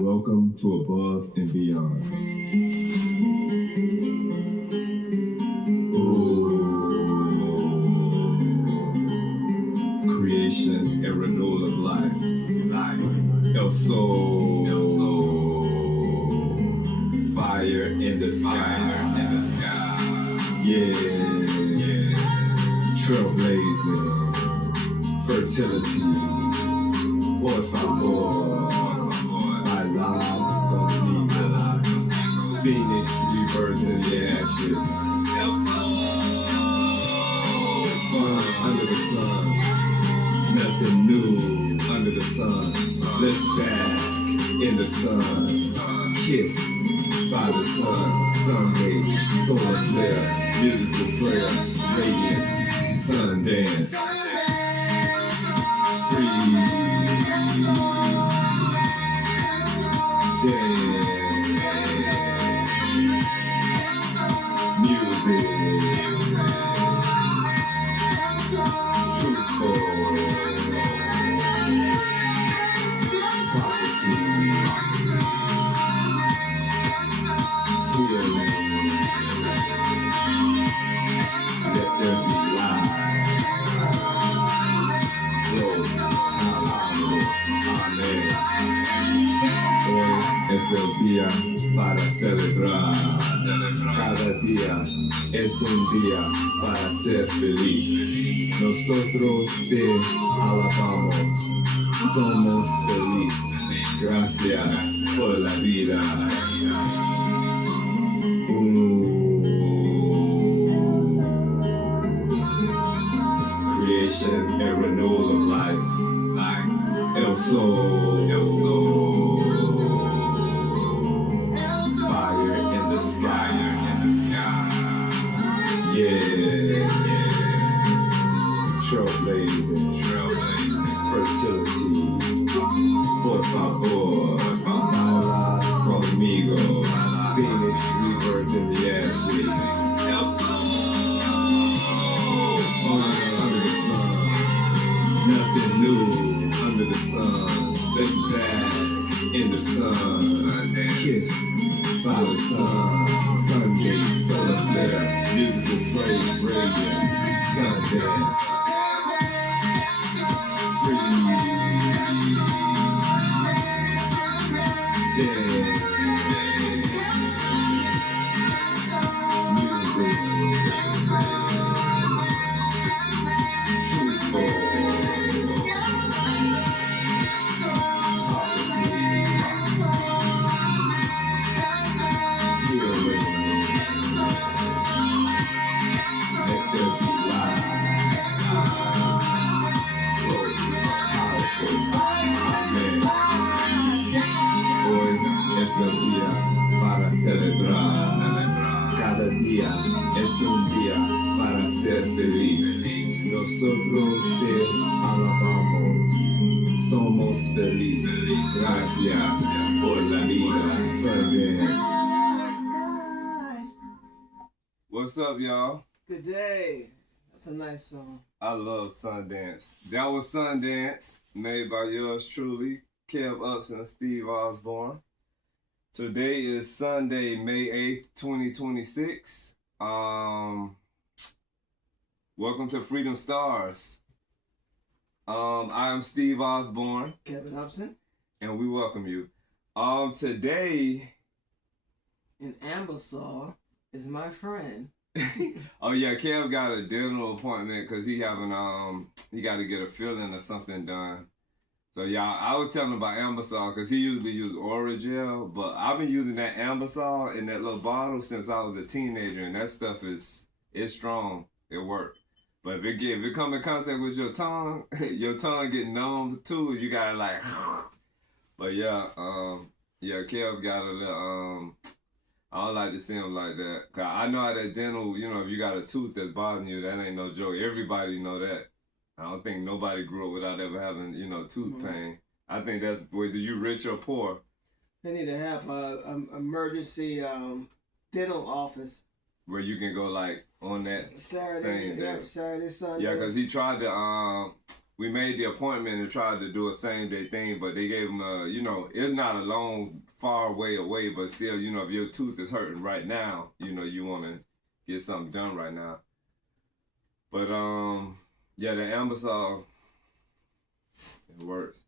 Welcome to Above and Beyond. Ooh. Creation and renewal of life. El Sol. Fire in the sky. Yeah. Trailblazing. Fertility. Por favor. Phoenix rebirth in the ashes. Fun under the sun. Nothing new under the sun. Let's bask in the sun. Kissed by the sun. Sunday, solar flare, musical prayer, radiant, sun dance. Free. Dance. Music, truthful, prophecy, healing, let there be life, growth, amen. Hoy es el día para celebrar. Cada día es un día para ser feliz. Nosotros te alabamos, somos felices. Gracias por la vida. Creation and renewal of life. El Sol. Trailblazing, fertility, por favor, baila conmigo, Phoenix rebirth in the ashes, under the sun, nothing new under the sun, let's bask in the sun, kissed by the sun, Sunday, solar flare, musical praise, radiance, sun dance. Para celebrar. Cada día es un día para ser feliz. Nosotros te alabamos, somos felices. Gracias por la vida. Sundance. What's up, y'all? Good day. That's a nice song. I love Sundance. That was Sundance, made by yours truly, Kev Upson and Steve Osborne. Today is Sunday, May 8th, 2026. Welcome to Freedom Stars. I am Steve Osborne. Kevin Upson. And we welcome you. Today... in Ambersall is my friend. Oh yeah, Kev got a dental appointment because he having he got to get a filling or something done. So y'all, I was telling him about Ambersol because he usually uses Oragel, but I've been using that Ambersol in that little bottle since I was a teenager, and that stuff it's strong. It works. But if it come in contact with your tongue get numb too. You gotta like. But yeah, Kev got a little I don't like to see him like that. Cause I know how that dental, if you got a tooth that's bothering you, that ain't no joke. Everybody know that. I don't think nobody grew up without ever having, tooth pain. I think that's whether you rich or poor. They need to have an emergency dental office. Where you can go like on that Saturday, same day. Saturday, Sunday. Yeah, because he tried to, we made the appointment and tried to do a same day thing, but they gave him a, you know, it's not a long, far way away, but still, you know, if your tooth is hurting right now, you know, you want to get something done right now. But, yeah, the Ambisol, it works.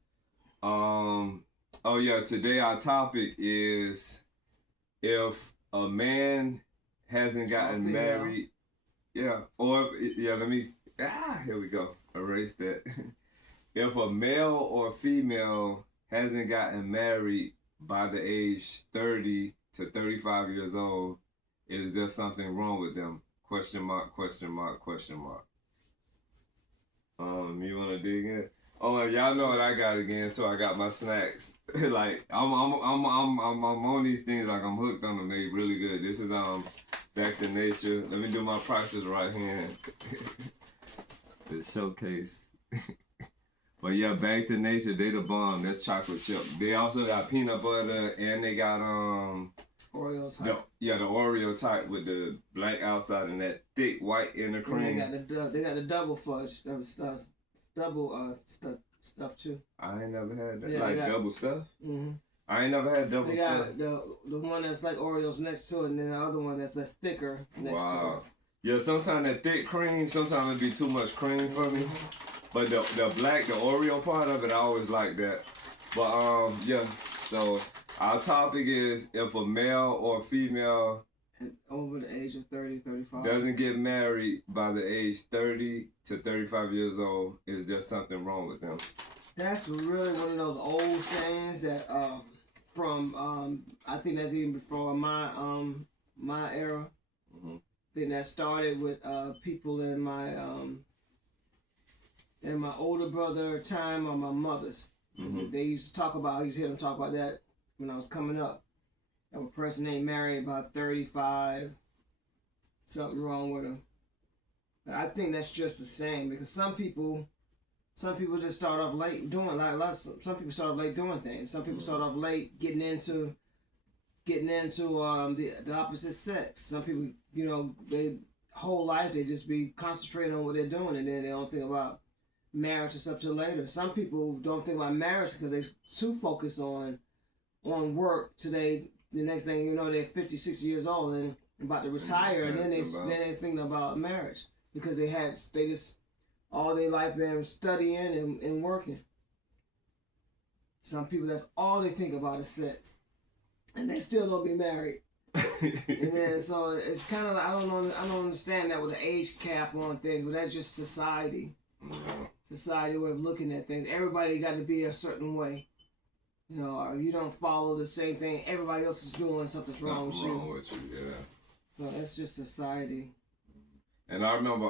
Oh yeah, today our topic is if a man hasn't gotten married, yeah, or, yeah, here we go, erase that. If a male or female hasn't gotten married by the age 30 to 35 years old, is there something wrong with them? Question mark, question mark, question mark. You wanna dig in? Oh, y'all know what I got again too. I got my snacks. Like I'm on these things like I'm hooked on them. They really good. This is Back to Nature. Let me do my prices right hand. The showcase. But yeah, Back to Nature, they the bomb. That's chocolate chip. They also got peanut butter and they got Oreo type. the Oreo type with the black outside and that thick white inner cream. They got the double fudge double stuff too. I ain't never had that. Yeah, like double stuff? Mm-hmm. I ain't never had double stuff. The one that's like Oreos next to it, and then the other one that's thicker next to it. Yeah, sometimes that thick cream, sometimes it be too much cream for me. But the black, the Oreo part of it, I always like that. But yeah, so our topic is if a male or female over the age of 30, 35 doesn't get married by the age 30 to 35 years old, is there something wrong with them? That's really one of those old sayings that from I think that's even before my era. Mm-hmm. I think that started with people in my older brother time or my mother's. Mm-hmm. They used to talk about, I used to hear them talk about that when I was coming up. That a person ain't married about 35, something wrong with them. But I think that's just the same because some people just start off late doing some people start off late doing things. Some people start off late getting into the opposite sex. Some people, you know, they whole life they just be concentrating on what they're doing and then they don't think about marriage and stuff till later. Some people don't think about marriage because they're too focused on work today. The next thing you know, they're 50, 60 years old and about to retire, and then they thinking about marriage because they just all their life been studying and working. Some people, that's all they think about is sex, and they still don't be married. And then so it's kind of like I don't understand that with the age cap on things, but that's just society. Society way of looking at things. Everybody got to be a certain way. You know, or you don't follow the same thing everybody else is doing, something's wrong with you. Yeah. So that's just society. And I remember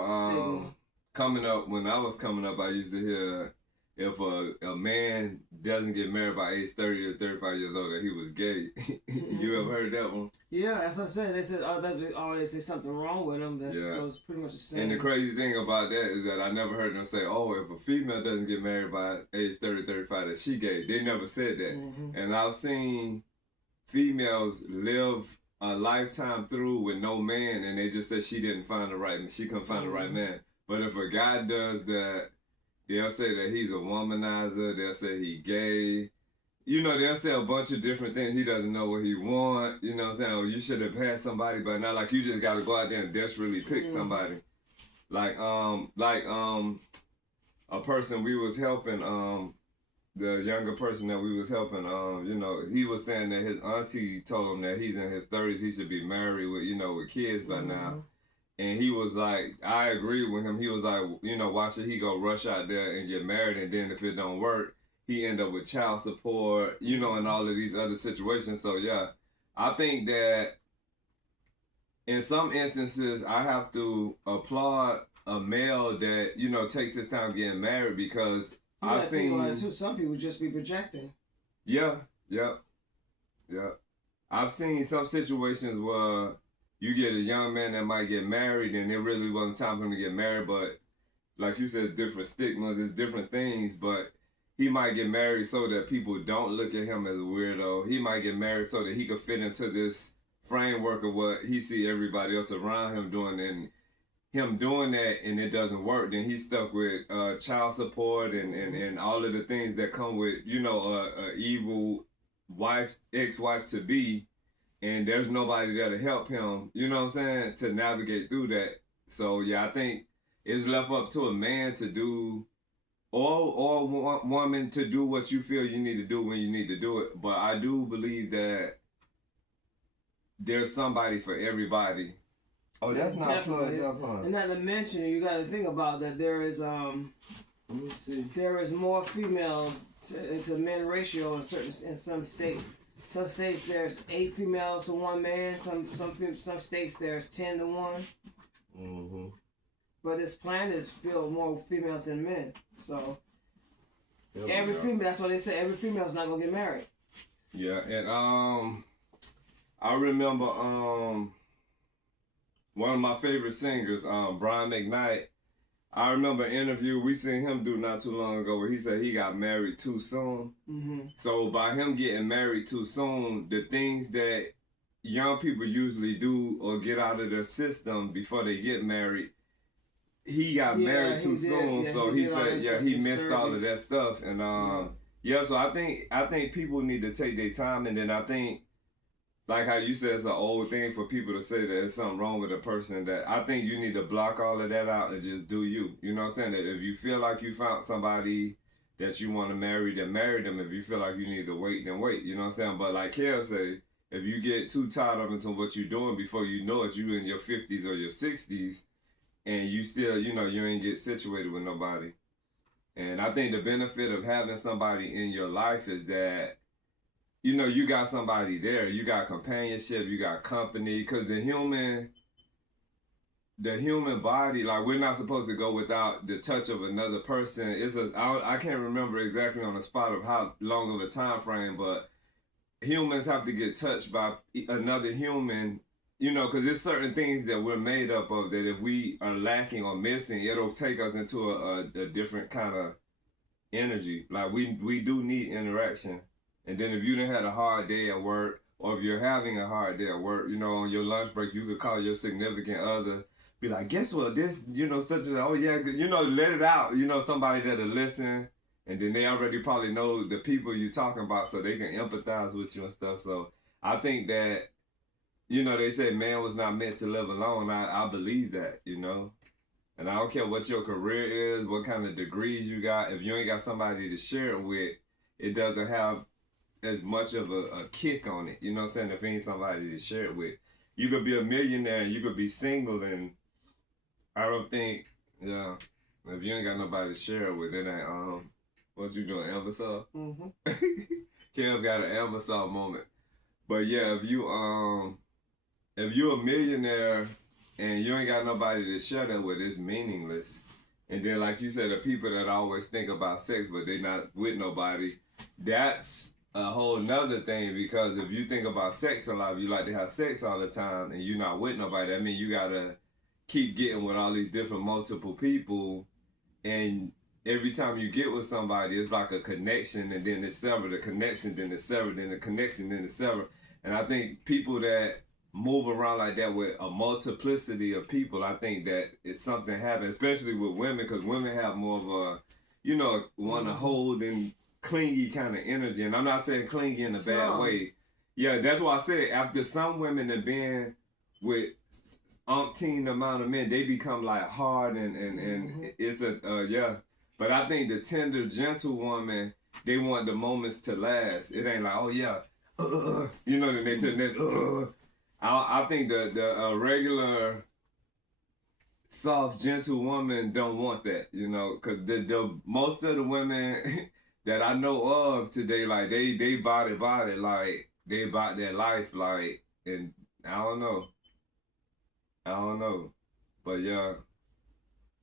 coming up, when I was coming up, I used to hear if a man doesn't get married by age 30 to 35 years old, that he was gay. You ever heard that one? Yeah, as I said, they said, they say something wrong with him. So it's pretty much the same. And the crazy thing about that is that I never heard them say, oh, if a female doesn't get married by age 30, 35, that she gay. They never said that. Mm-hmm. And I've seen females live a lifetime through with no man, and they just said she couldn't find the right man. But if a guy does that, they'll say that he's a womanizer. They'll say he gay. You know, they'll say a bunch of different things. He doesn't know what he wants. You know what I'm saying? Oh, you should have had somebody, but not like you just got to go out there and desperately pick somebody. Like a person we was helping, the younger person that we was helping, you know, he was saying that his auntie told him that he's in his 30s, he should be married with, you know, with kids by now. And he was like, I agree with him. He was like, you know, why should he go rush out there and get married? And then if it don't work, he end up with child support, you know, and all of these other situations. So, yeah, I think that in some instances, I have to applaud a male that, you know, takes his time getting married because I've seen... Some people just be projecting. Yeah. I've seen some situations where you get a young man that might get married and it really wasn't time for him to get married, but like you said, different stigmas, there's different things, but he might get married so that people don't look at him as a weirdo. He might get married so that he could fit into this framework of what he see everybody else around him doing, and him doing that and it doesn't work, then he's stuck with child support and all of the things that come with, you know, a evil wife, ex-wife to be, and there's nobody there to help him, you know what I'm saying, to navigate through that. So yeah, I think it's left up to a man to do, or woman to do what you feel you need to do when you need to do it. But I do believe that there's somebody for everybody. Oh, that's not plugged up, huh? And not to mention, you got to think about that there is Let me see. there is more females to men ratio in some states. Some states there's 8 females to 1 man. Some states there's 10 to 1. Mm-hmm. But this planet is filled with more females than men. So every go. female, that's why they say every female's not gonna get married. Yeah, and I remember one of my favorite singers, Brian McKnight. I remember an interview we seen him do not too long ago where he said he got married too soon. Mm-hmm. So by him getting married too soon, the things that young people usually do or get out of their system before they get married, he got married too soon. So he said, he missed all of that stuff. And so I think people need to take their time, and then I think, like how you said, it's an old thing for people to say that there's something wrong with a person, that I think you need to block all of that out and just do you. You know what I'm saying? That if you feel like you found somebody that you want to marry, then marry them. If you feel like you need to wait, then wait. You know what I'm saying? But like Kel say, if you get too tied up into what you're doing, before you know it, you in your 50s or your 60s, and you still, you know, you ain't get situated with nobody. And I think the benefit of having somebody in your life is that, you know, you got somebody there, you got companionship, you got company, because the human body, like, we're not supposed to go without the touch of another person. I can't remember exactly on the spot of how long of a time frame, but humans have to get touched by another human, you know, because there's certain things that we're made up of that if we are lacking or missing, it'll take us into a different kind of energy. Like, we do need interaction. And then if you done had a hard day at work, or if you're having a hard day at work, you know, on your lunch break, you could call your significant other, be like, guess what, this, you know, such a, oh yeah, you know, let it out, you know, somebody that'll listen, and then they already probably know the people you're talking about, so they can empathize with you and stuff. So I think that, you know, they say man was not meant to live alone. I believe that, you know. And I don't care what your career is, what kind of degrees you got, if you ain't got somebody to share it with, it doesn't have as much of a kick on it, you know what I'm saying, if ain't somebody to share it with. You could be a millionaire and you could be single, and I don't think, yeah, if you ain't got nobody to share it with, it ain't, what you doing, Amazon? Mm-hmm. Kev got an Amazon moment. But yeah, if you're a millionaire and you ain't got nobody to share that with, it's meaningless. And then, like you said, the people that always think about sex, but they not with nobody, that's a whole nother thing, because if you think about sex a lot, if you like to have sex all the time and you're not with nobody, that means you gotta keep getting with all these different multiple people, and every time you get with somebody, it's like a connection, and then it's severed, the connection, then it's severed, then the connection, then it's severed. And I think people that move around like that with a multiplicity of people, I think that it's something happening, especially with women, because women have more of a, you know, want to hold and clingy kind of energy. And I'm not saying clingy in a bad way. Yeah, that's why I said after some women have been with umpteen amount of men, they become like hard and it's yeah. But I think the tender, gentle woman, they want the moments to last. It ain't like, oh yeah, you know, then they turn that, I think the regular soft, gentle woman don't want that, you know, because the most of the women that I know of today, like they body, like they about their life, like, and I don't know. But yeah,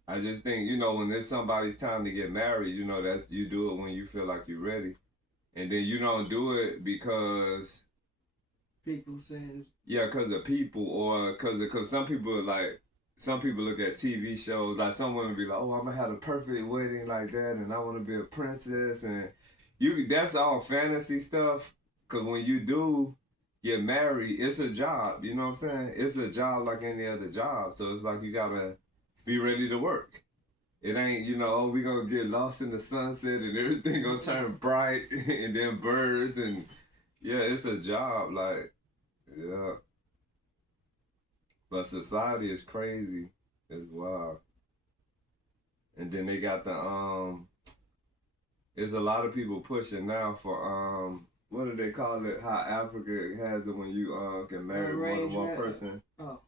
I just think, you know, when it's somebody's time to get married, you know, that's, you do it when you feel like you're ready. And then you don't do it because people saying, yeah, because of people, or because some people look at TV shows, like some women be like, oh, I'm gonna have a perfect wedding like that, and I want to be a princess, and that's all fantasy stuff. Because when you do get married, it's a job, you know what I'm saying? It's a job like any other job. So it's like you gotta be ready to work. It ain't, you know, oh, we gonna get lost in the sunset and everything gonna turn bright and then birds and yeah, it's a job, like, yeah. But society is crazy as well. And then they got there's a lot of people pushing now for what do they call it? How Africa has it when you can marry more than one person. Oh.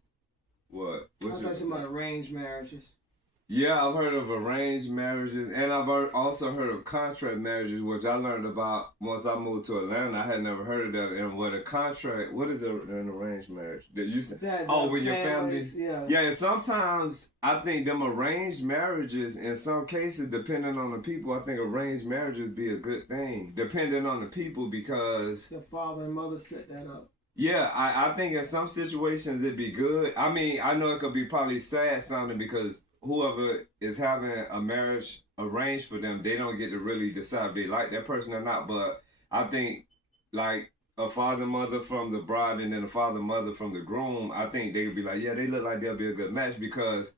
What? I was talking about arranged marriages. Yeah, I've heard of arranged marriages, and I've also heard of contract marriages, which I learned about once I moved to Atlanta. I had never heard of that. And what a contract, what is an arranged marriage? That you say, when your families, yeah. And sometimes I think them arranged marriages, in some cases, depending on the people, I think arranged marriages be a good thing, depending on the people, because the father and mother set that up. Yeah, I think in some situations it'd be good. I mean, I know it could be probably sad sounding because whoever is having a marriage arranged for them, they don't get to really decide if they like that person or not. But I think like a father mother from the bride and then a father mother from the groom, I think they would be like, yeah, they look like they'll be a good match. Because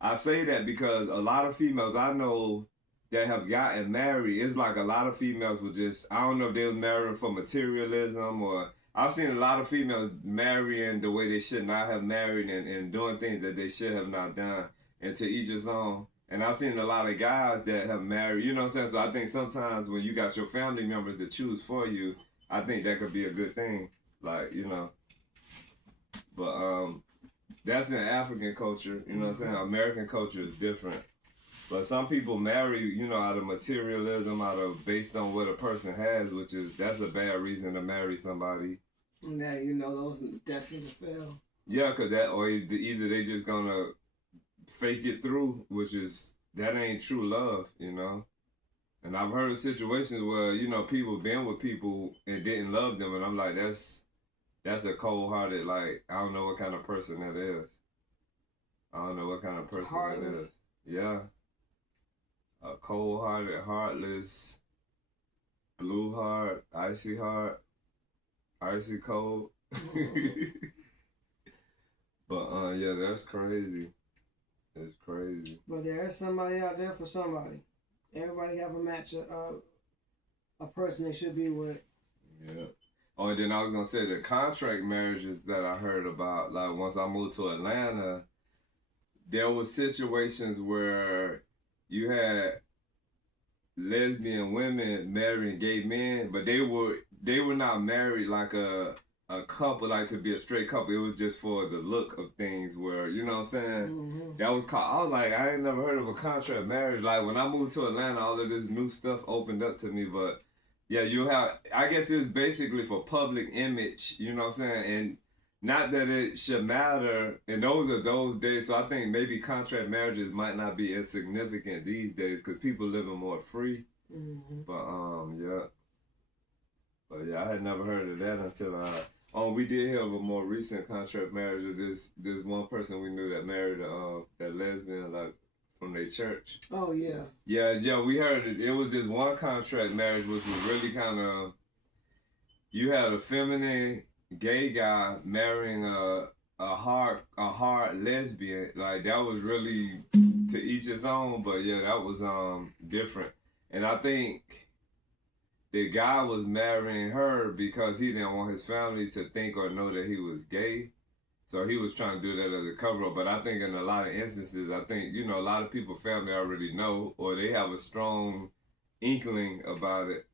I say that because a lot of females I know that have gotten married, it's like a lot of females would just, I don't know if they was married for materialism or I've seen a lot of females marrying the way they should not have married and doing things that they should have not done. And to each his own. And I've seen a lot of guys that have married, you know what I'm saying? So I think sometimes when you got your family members to choose for you, I think that could be a good thing. Like, you know. But that's in African culture, you know what I'm saying? American culture is different. But some people marry, you know, out of materialism, based on what a person has, that's a bad reason to marry somebody. And that, you know, those are destined to fail. Yeah, because either they just gonna fake it through, that ain't true love, you know. And I've heard of situations where, you know, people been with people and didn't love them, and I'm like, that's a cold-hearted, like, I don't know what kind of person that is. I don't know what kind of person Heartless. that is. Yeah. A cold-hearted, heartless, blue heart, icy cold. But yeah, that's crazy. It's crazy. But there is somebody out there for somebody. Everybody have a match, a person they should be with. Yeah. Oh, and then I was gonna say the contract marriages that I heard about. Like once I moved to Atlanta, there was situations where you had lesbian women marrying gay men, but they were not married like a couple, like to be a straight couple. It was just for the look of things where, you know what I'm saying? Mm-hmm. That was called, I was like, I ain't never heard of a contract marriage. Like when I moved to Atlanta, all of this new stuff opened up to me. But yeah, I guess it's basically for public image, you know what I'm saying? And not that it should matter, and those are those days. So I think maybe contract marriages might not be as significant these days because people living more free. Mm-hmm. But yeah, I had never heard of that until we did hear of a more recent contract marriage of this one person we knew that married that lesbian, like from their church. Oh yeah. Yeah, we heard it. It was this one contract marriage which was really kind of, you had a feminine gay guy marrying a hard lesbian. Like that was really to each his own, but yeah, that was different. And I think the guy was marrying her because he didn't want his family to think or know that he was gay. So he was trying to do that as a cover-up. But I think in a lot of instances, I think, you know, a lot of people family already know or they have a strong inkling about it.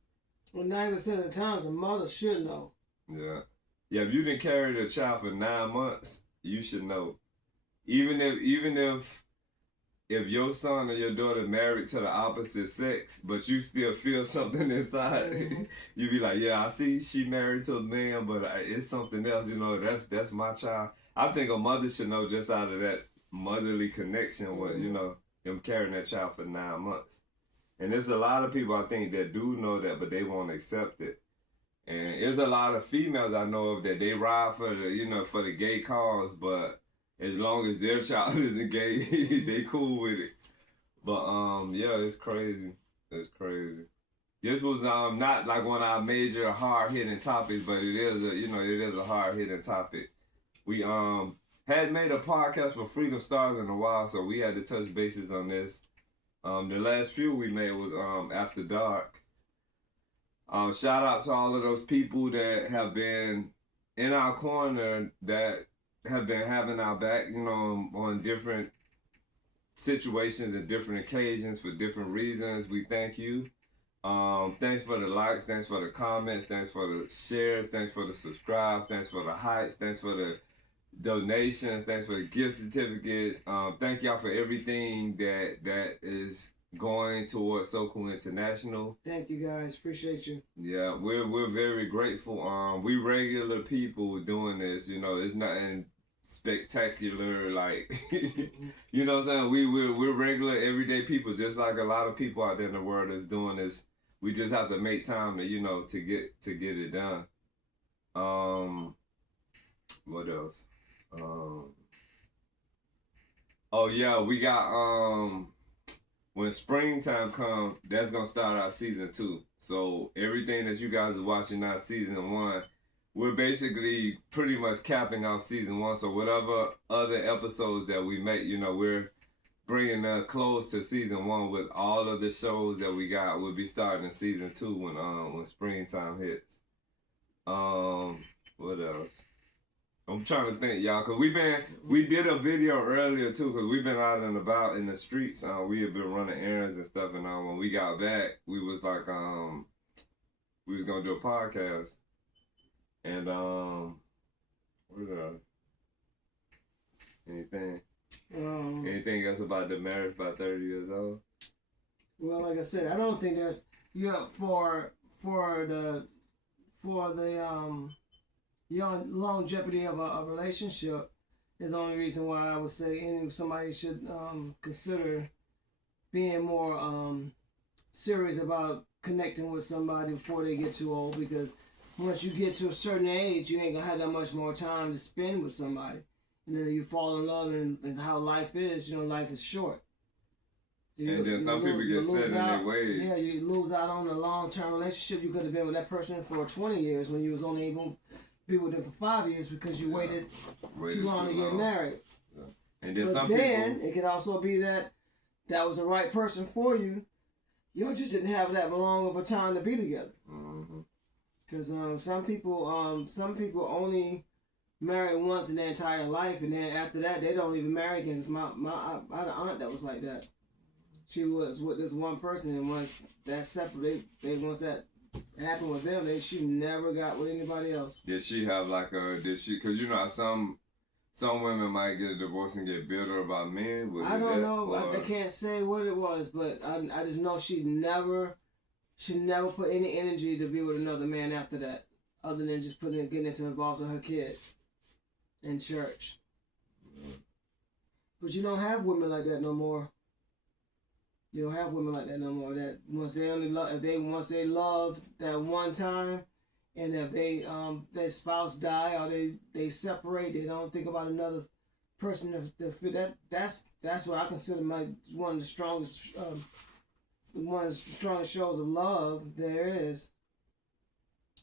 Well, 90% of the times, the mother should know. Yeah. Yeah, if you didn't carry the child for 9 months, you should know. Even if your son or your daughter married to the opposite sex, but you still feel something inside, Mm-hmm. you be like, yeah, I see she married to a man, but it's something else, you know, that's my child. I think a mother should know just out of that motherly connection with, you know, them carrying that child for 9 months. And there's a lot of people I think that do know that, but they won't accept it. And there's a lot of females I know of that they ride for the gay cause, but as long as their child isn't gay, they cool with it. But yeah, it's crazy. It's crazy. This was not like one of our major hard hitting topics, but it is a hard hitting topic. We had hadn't made a podcast for Freedom Stars in a while, so we had to touch bases on this. The last few we made was After Dark. Shout out to all of those people that have been in our corner, that have been having our back, you know, on different situations and different occasions for different reasons. We thank you. Thanks for the likes, thanks for the comments, thanks for the shares, thanks for the subscribes, thanks for the hypes, thanks for the donations, thanks for the gift certificates. Thank y'all for everything that is going towards SOKU International. Thank you guys, appreciate you. Yeah, we're very grateful. We regular people doing this, you know, it's nothing spectacular, like you know what I'm saying? We're regular everyday people, just like a lot of people out there in the world that's doing this. We just have to make time to, you know, to get it done. What else? Oh yeah, we got when springtime comes, that's gonna start our season 2. So everything that you guys are watching now, season 1, we're basically pretty much capping off season 1. So whatever other episodes that we make, you know, we're bringing a close to season 1 with all of the shows that we got. We'll be starting in season 2 when springtime hits. What else? I'm trying to think, y'all, cause we did a video earlier too, cause we've been out and about in the streets. We have been running errands and stuff, and when we got back, we was like, we was gonna do a podcast, and what else? Anything else about the marriage by 30 years old? Well, like I said, I don't think there's for the longevity of a relationship is the only reason why I would say somebody should consider being more serious about connecting with somebody before they get too old, because once you get to a certain age, you ain't gonna have that much more time to spend with somebody. And then you fall in love, and how life is, you know, life is short. And then some people get set in their ways. Yeah, you lose out on a long-term relationship. You could have been with that person for 20 years when you was only able to be with them for 5 years because you waited too long to get married. Yeah. And then it could also be that was the right person for you. You just didn't have that long of a time to be together. Because some people only marry once in their entire life, and then after that they don't even marry again. I had an aunt that was like that. She was with this one person, and once that separate, once that happened with them, she never got with anybody else. Did she have because you know some women might get a divorce and get bitter about men? I don't know. I can't say what it was, but I just know she never put any energy to be with another man after that, other than just getting involved with her kids in church. But you don't have women like that no more. You don't have women like that no more. That once they love that one time, and if their spouse die or they separate, they don't think about another person to fit. That's what I consider one of the strongest shows of love there is.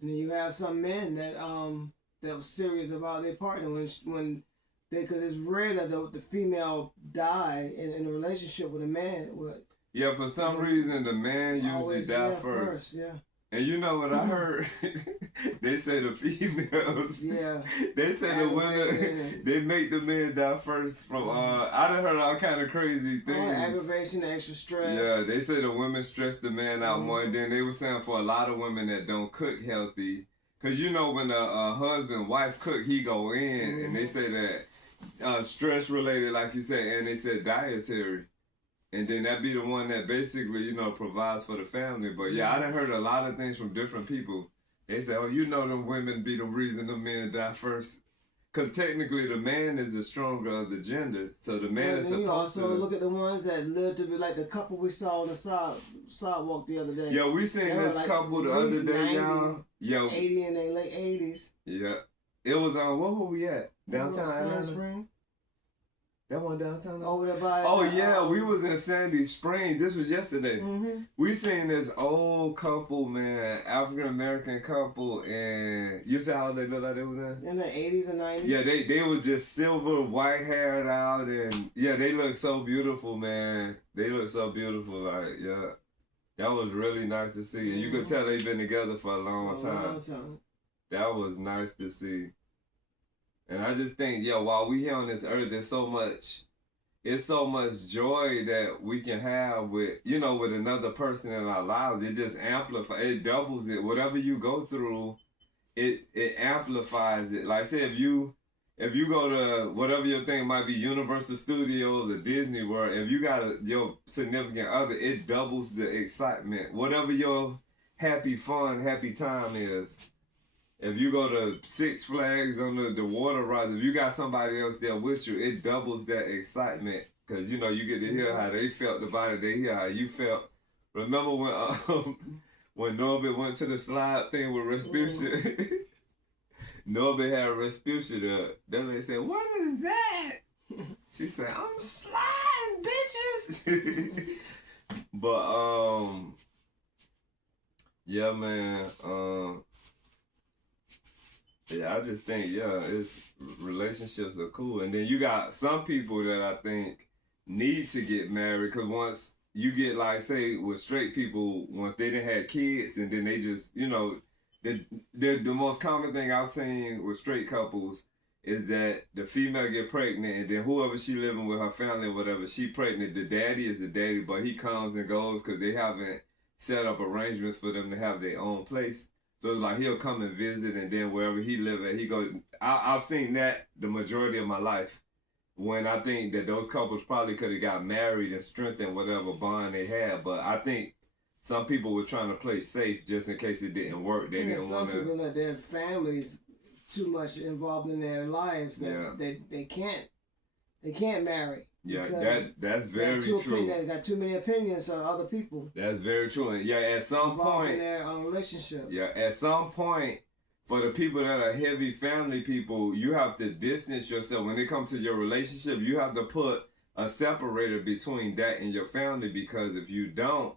And then you have some men that was serious about their partner when because it's rare that the female die in a relationship with a man. Yeah, for some reason the man usually die first. Yeah. And you know what I heard? They say the females. Yeah. They say the women. They make the men die first from. I done heard all kind of crazy things. Aggravation, extra stress. Yeah, they say the women stress the man out more. And then they were saying for a lot of women that don't cook healthy, cause you know when a husband wife cook, he go in, and they say that stress related, like you said, and they said dietary. And then that be the one that basically, you know, provides for the family. But yeah, I done heard a lot of things from different people. They say, oh, you know them women be the reason the men die first. Because technically the man is the stronger of the gender. So the man is supposed to... You also look at the ones that live to be like the couple we saw on the sidewalk the other day. Yeah, we seen this couple the other day, y'all. Yo, 80 in their late 80s. Yeah. It was on, where were we at? Downtown Sand Atlanta? Spring? That one downtown? Over there by... Oh, yeah. We was in Sandy Springs. This was yesterday. Mm-hmm. We seen this old couple, man, African-American couple, and you see how they look like they was in? In the 80s and 90s? Yeah, they was just silver, white-haired out, and, yeah, they look so beautiful, man. They look so beautiful, like, yeah. That was really nice to see. And you could tell they've been together for a long time. That was nice to see. And I just think, yeah, while we here on this earth, it's so much joy that we can have with, you know, with another person in our lives. It just amplifies, it doubles it. Whatever you go through, it amplifies it. Like I said, if you go to whatever your thing might be, Universal Studios or Disney World, if you got your significant other, it doubles the excitement. Whatever your happy time is. If you go to Six Flags on the water rides, if you got somebody else there with you, it doubles that excitement. Because, you know, you get to hear how they felt about it. They hear how you felt. Remember when Norbert went to the slide thing with Respucia? Norbert had Respucia there. Then they said, "What is that?" She said, "I'm sliding, bitches." But, yeah, man. Yeah, I just think, yeah, relationships are cool. And then you got some people that I think need to get married, because once you get, like, say, with straight people, once they done had kids and then they just, you know, the most common thing I've seen with straight couples is that the female get pregnant and then whoever she living with, her family or whatever, she pregnant, the daddy is the daddy, but he comes and goes because they haven't set up arrangements for them to have their own place. So it's like he'll come and visit, and then wherever he live at, he go. I've seen that the majority of my life, when I think that those couples probably could have got married and strengthened whatever bond they had. But I think some people were trying to play safe just in case it didn't work. They didn't want to. Some people let their families too much involved in their lives that they can't marry. Yeah, that's very true. They got too many opinions on other people. That's very true. And yeah, at some point in their relationship. Yeah, at some point, for the people that are heavy family people, you have to distance yourself. When it comes to your relationship, you have to put a separator between that and your family, because if you don't,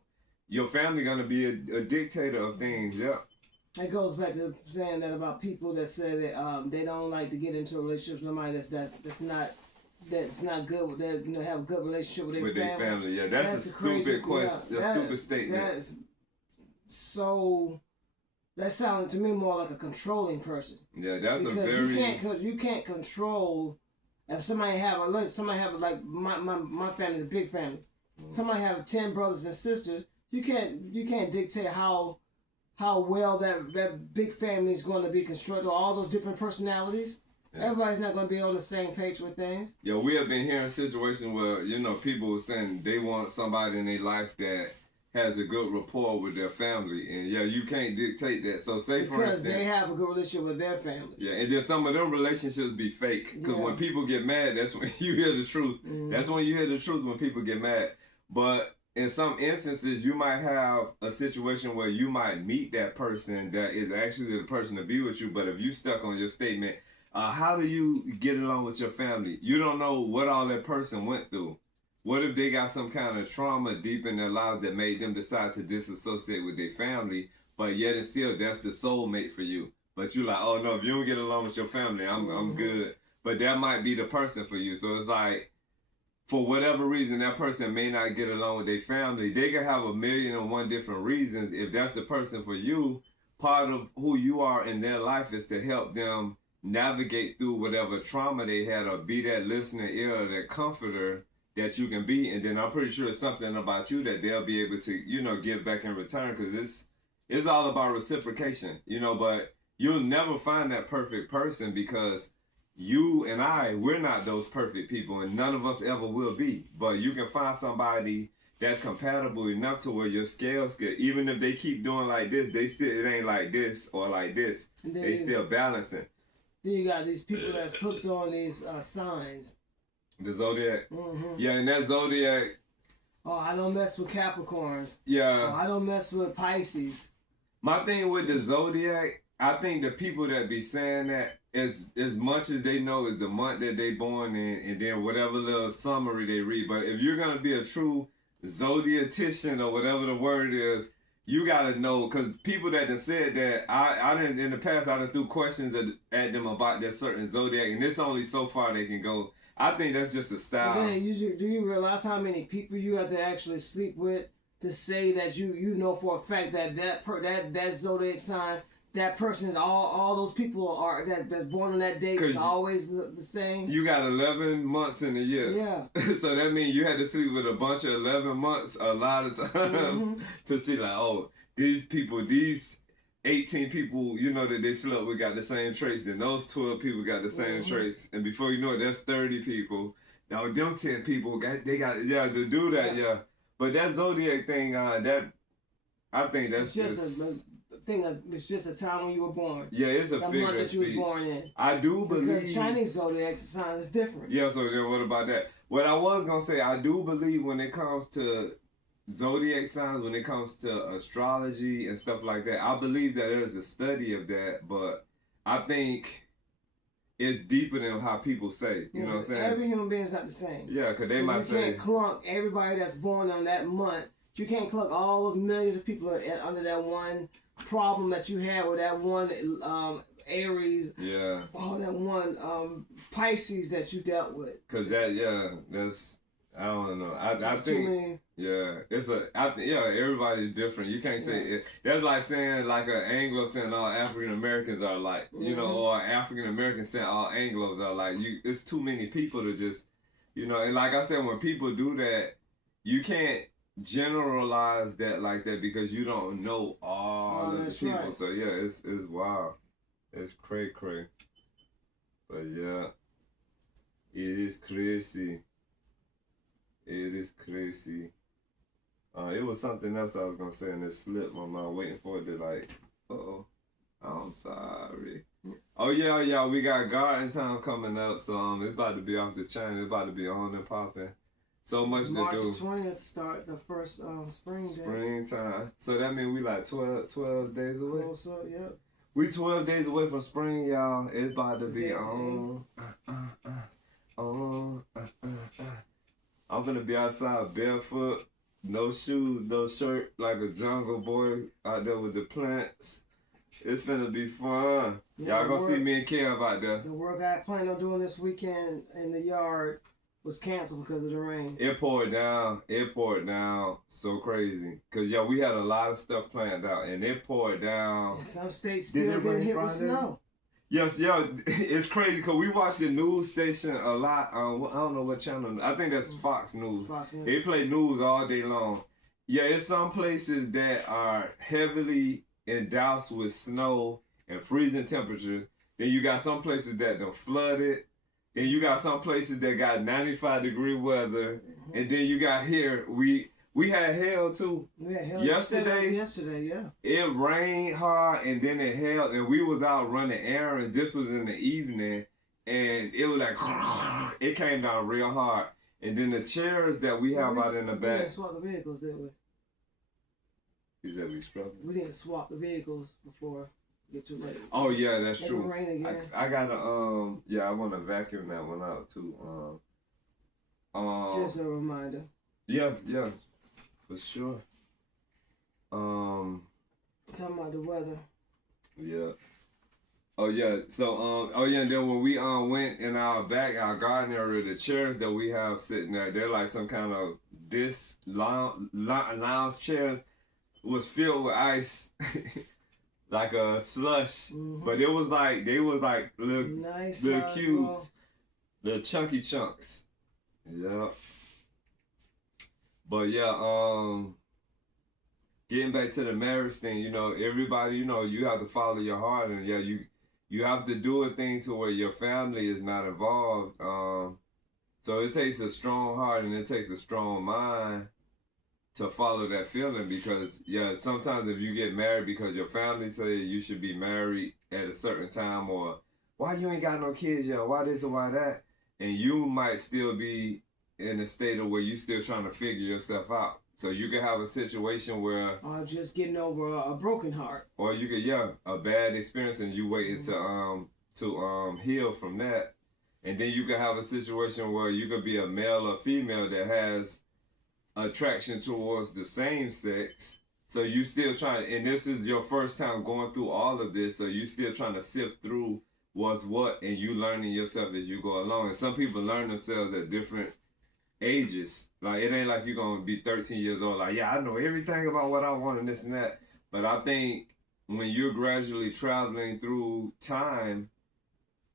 your family gonna be a dictator of things. Yeah. It goes back to saying that about people that say that they don't like to get into a relationship with somebody that's not good. That have a good relationship with their family. Yeah, that's a stupid question. That's a stupid statement. That's so. That sounded to me more like a controlling person. Yeah, that's because a very. You can't control. If somebody have like my family's a big family. Somebody have 10 brothers and sisters. You can't dictate how well that big family is going to be constructed. All those different personalities. Yeah. Everybody's not going to be on the same page with things. Yeah, we have been hearing situations where, you know, people are saying they want somebody in their life that has a good rapport with their family. And, yeah, you can't dictate that. So, say, for instance... Because they have a good relationship with their family. Yeah, and then some of them relationships be fake. Because when people get mad, that's when you hear the truth. Mm-hmm. That's when you hear the truth, when people get mad. But in some instances, you might have a situation where you might meet that person that is actually the person to be with you. But if you stuck on your statement... how do you get along with your family? You don't know what all that person went through. What if they got some kind of trauma deep in their lives that made them decide to disassociate with their family, but yet and still that's the soulmate for you. But you like, oh no, if you don't get along with your family, I'm good. But that might be the person for you. So it's like, for whatever reason, that person may not get along with their family. They can have 1,000,001 different reasons. If that's the person for you, part of who you are in their life is to help them navigate through whatever trauma they had, or be that listening ear or that comforter that you can be. And then I'm pretty sure it's something about you that they'll be able to, you know, give back in return, because it's all about reciprocation, you know. But you'll never find that perfect person, because you and we're not those perfect people, and none of us ever will be. But you can find somebody that's compatible enough to where your scales get, even if they keep doing like this, it ain't like this or like this. They still balancing. Then you got these people that's hooked on these signs. The zodiac. Mm-hmm. Yeah, and that zodiac. Oh, I don't mess with Capricorns. Yeah. Oh, I don't mess with Pisces. My thing with the zodiac, I think the people that be saying that, as much as they know is the month that they born in, and then whatever little summary they read. But if you're gonna be a true zodiactician or whatever the word is, you gotta know, because people that done said that, I didn't, in the past, I done threw questions at them about their certain zodiac, and it's only so far they can go. I think that's just a style. But then do you realize how many people you have to actually sleep with to say that you know for a fact that that zodiac sign, that person is all those people are that's born on that date is always the same? You got 11 months in a year. Yeah. So that means you had to sleep with a bunch of 11 months a lot of times to see like, oh, these people, these 18 people, you know, that they slept with got the same traits. Then those 12 people got the same traits. And before you know it, that's 30 people. Now them 10 people, they got to do that, yeah. But that zodiac thing, that I think that's just it's just a time when you were born. Yeah, it's a figure month of that you was speech. born in. I do believe, because Chinese zodiac sign is different. Yeah, so then what about that? What I was gonna say, I do believe when it comes to zodiac signs, when it comes to astrology and stuff like that, I believe that there's a study of that, but I think it's deeper than how people say. You know what I'm saying? Every human being is not the same. Yeah, because they might say, you can't clunk everybody that's born on that month. You can't clunk all those millions of people under that one problem that you had with that one Aries. Yeah. Oh, that one Pisces that you dealt with. Because that's, I don't know. I think, everybody's different. You can't say it. That's like saying like an Anglo saying all African Americans are like, you know, or African Americans saying all Anglos are like. It's too many people to just, you know. And like I said, when people do that, you can't generalize that like that because you don't know all of the people. Right. So yeah, it's wild. It's cray. But yeah, it is crazy. It is crazy. It was something else I was gonna say and it slipped my mind, waiting for it to like, I'm sorry. Oh yeah, we got garden time coming up, so it's about to be off the chain. It's about to be on and popping. So much to do. March 20th start the first spring day. Springtime. So that means we like 12 days away. Closer, yep. We 12 days away from spring, y'all. It's about to be on. I'm gonna be outside barefoot, no shoes, no shirt, like a jungle boy out there with the plants. It's finna be fun. Y'all gonna see me and Kev out there. The work I planned on doing this weekend in the yard was canceled because of the rain. It poured down so crazy. Cause we had a lot of stuff planned out and it poured down. And some states still getting hit with snow. Yes, it's crazy because we watch the news station a lot. I don't know what channel. I think that's Fox News. They play news all day long. Yeah, it's some places that are heavily doused with snow and freezing temperatures. Then you got some places that done flooded. Then you got some places that got 95-degree weather. And then you got here, we had hail too. We had hail yesterday, yeah. It rained hard and then it hailed and we was out running errands. This was in the evening and it was like, it came down real hard. And then the chairs that we have out in the back. We didn't swap the vehicles, did we? You said we scrubbed? We didn't swap the vehicles before it get too late. Oh yeah, that's true. Rain again. I gotta I wanna vacuum that one out too. Just a reminder. Yeah, for sure. Talking about the weather. Yeah. Oh yeah. So and then when we went in our garden area, the chairs that we have sitting there, they're like some kind of lounge chairs was filled with ice. Like a slush, but they was like little cubes, little chunky chunks. Yeah. But yeah, getting back to the marriage thing, you know, everybody, you know, you have to follow your heart, and you have to do a thing to where your family is not involved. So it takes a strong heart and it takes a strong mind to follow that feeling, because sometimes if you get married because your family say you should be married at a certain time, or why you ain't got no kids yet, why this or why that, and you might still be in a state of where you still trying to figure yourself out. So you can have a situation where, or just getting over a broken heart, or you could a bad experience and you waiting to heal from that, and then you can have a situation where you could be a male or female that has attraction towards the same sex. So you still trying, and this is your first time going through all of this, so you still trying to sift through what's what, and you learning yourself as you go along. And some people learn themselves at different ages. Like, it ain't like you're gonna be 13 years old, like, yeah, I know everything about what I want and this and that. But I think when you're gradually traveling through time,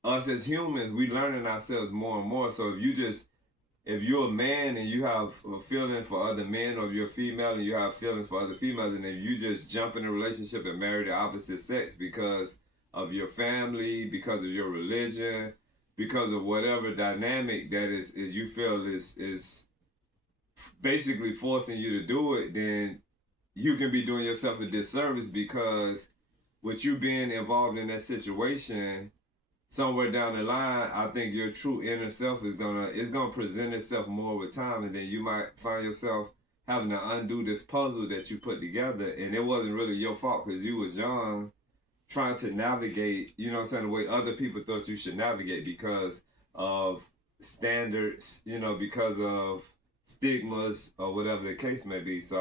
us as humans, we learning ourselves more and more. So if you're a man and you have a feeling for other men, or if you're a female and you have feelings for other females, and if you just jump in a relationship and marry the opposite sex because of your family, because of your religion, because of whatever dynamic that is you feel is basically forcing you to do it, then you can be doing yourself a disservice, because with you being involved in that situation, somewhere down the line, I think your true inner self is gonna present itself more with time, and then you might find yourself having to undo this puzzle that you put together, and it wasn't really your fault because you was young, trying to navigate, you know what I'm saying, the way other people thought you should navigate because of standards, you know, because of stigmas or whatever the case may be. So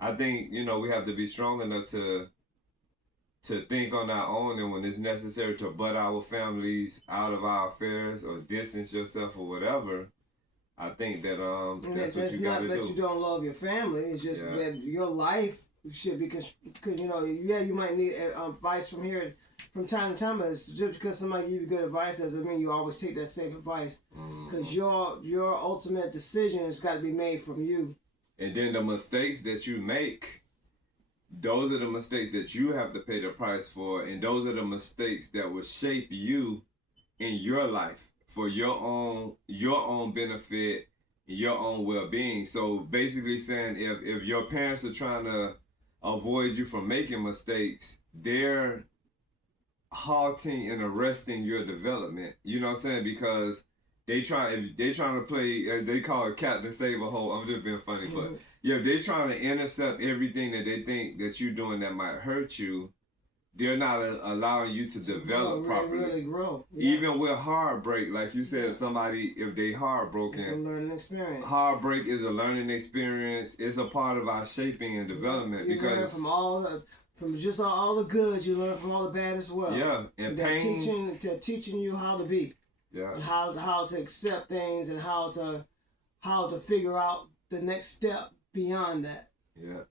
I think, you know, we have to be strong enough to think on our own, and when it's necessary to butt our families out of our affairs or distance yourself or whatever, I think that that's what you got to do. It's not that you don't love your family. It's just that your life should be, because you know, you might need advice from from time to time, but it's just because somebody give you good advice doesn't mean you always take that same advice, because your ultimate decision has got to be made from you. And then the mistakes that you make, those are the mistakes that you have to pay the price for, and those are the mistakes that will shape you in your life for your own benefit, your own well-being. So basically saying, if your parents are trying to avoid you from making mistakes, they're halting and arresting your development. You know what I'm saying? Because if they trying to play, they call it Captain Save a Hole. I'm just being funny, but yeah, if they're trying to intercept everything that they think that you're doing that might hurt you, they're not allowing you to develop properly. Really grow. Yeah. Even with heartbreak, like you said, if they heartbroken, it's a learning experience. Heartbreak is a learning experience. It's a part of our shaping and development, you because learn from just all the good, you learn from all the bad as well. Yeah, and pain. Teaching you how to be. Yeah. And how to accept things, and how to figure out the next step beyond that. Yeah.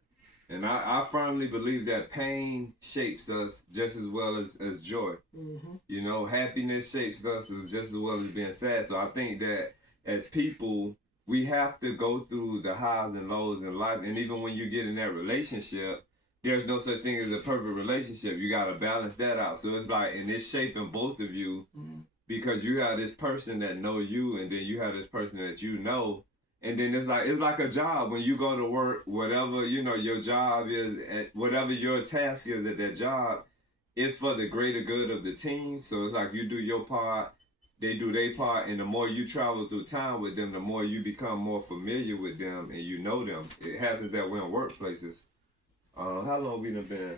And I firmly believe that pain shapes us just as well as joy. Mm-hmm. You know, happiness shapes us just as well as being sad. So I think that as people, we have to go through the highs and lows in life. And even when you get in that relationship, there's no such thing as a perfect relationship. You got to balance that out. So it's like, and it's shaping both of you, because you have this person that know you, and then you have this person that you know. And then it's like a job. When you go to work, whatever, you know, your job is, whatever your task is at that job, it's for the greater good of the team. So it's like you do your part, they do their part, and the more you travel through time with them, the more you become more familiar with them and you know them. It happens that way in workplaces. How long we done been?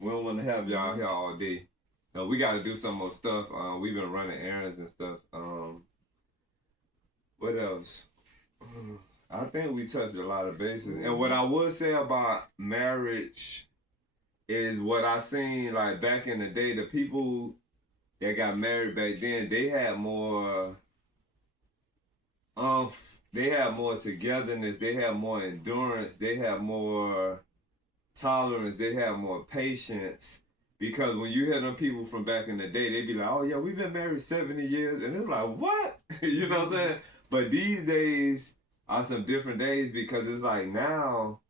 We don't want to have y'all here all day. We got to do some more stuff. We've been running errands and stuff. What else? I think we touched a lot of bases. And what I would say about marriage is what I seen, like, back in the day, the people that got married back then, they had more they had more togetherness, they had more endurance, they had more tolerance, they had more patience. Because when you hear them people from back in the day, they be like, oh yeah, we've been married 70 years. And it's like, what? You know what I'm saying? But these days are some different days, because it's like now,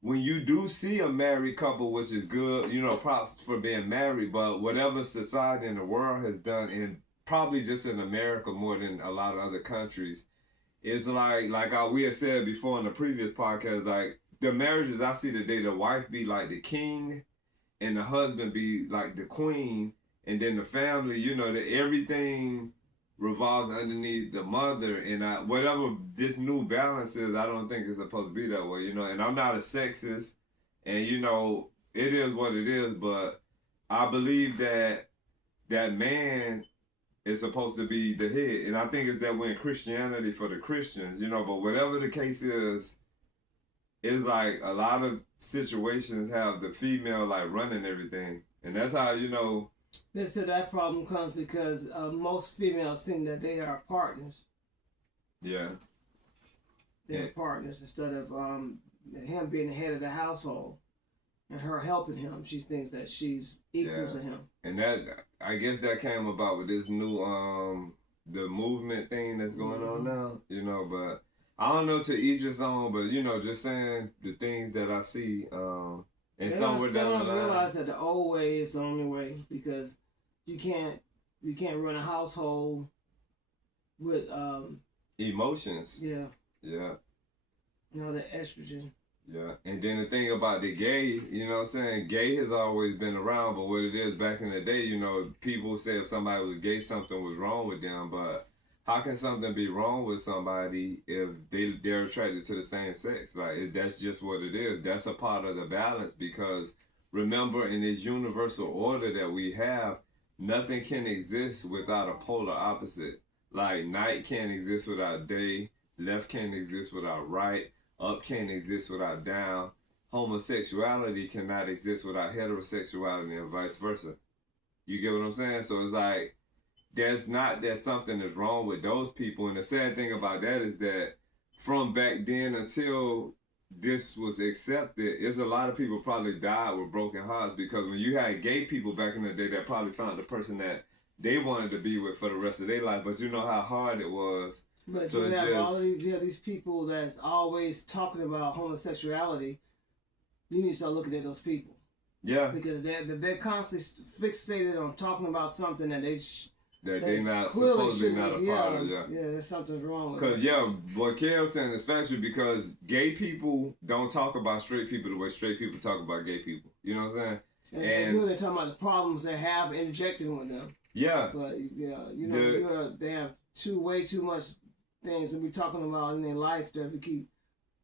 when you do see a married couple, which is good, you know, props for being married, but whatever society in the world has done, and probably just in America more than a lot of other countries, it's like we had said before in the previous podcast, like the marriages I see today, the wife be like the king and the husband be like the queen, and then the family, you know, that everything revolves underneath the mother, and whatever this new balance is, I don't think it's supposed to be that way, you know. And I'm not a sexist, and you know, it is what it is, but I believe that man is supposed to be the head, and I think it's that way in Christianity for the Christians, you know. But whatever the case is, it's like a lot of situations have the female like running everything, and that's how, you know. They said that problem comes because most females think that they are partners. Yeah. They're partners instead of him being the head of the household and her helping him. She thinks that she's equal to him. And that, I guess that came about with this new the movement thing that's going on now, you know. But I don't know, to each his own, but you know, just saying the things that I see. And somewhere down the line, realize that the old way is the only way, because you can't run a household with emotions. Yeah. Yeah. You know, the estrogen. Yeah. And then the thing about the gay, you know what I'm saying? Gay has always been around, but what it is back in the day, you know, people say if somebody was gay, something was wrong with them. But how can something be wrong with somebody if they're attracted to the same sex? Like, that's just what it is. That's a part of the balance, because remember, in this universal order that we have, nothing can exist without a polar opposite. Like, night can't exist without day, left can't exist without right, up can't exist without down. Homosexuality cannot exist without heterosexuality, and vice versa. You get what I'm saying? So it's like, there's not that something is wrong with those people. And the sad thing about that is that from back then until this was accepted, it's a lot of people probably died with broken hearts, because when you had gay people back in the day that probably found the person that they wanted to be with for the rest of their life, but you know how hard it was. But so you have these people that's always talking about homosexuality. You need to start looking at those people. Yeah. Because they're constantly fixated on talking about something that they're not supposedly not a part of. Yeah, there's something wrong with it. Because what Kel's saying is factual, because gay people don't talk about straight people the way straight people talk about gay people. You know what I'm saying? And they're talking about the problems they have interjecting with them. Yeah. But yeah, you know, they have way too much things to be talking about in their life that we keep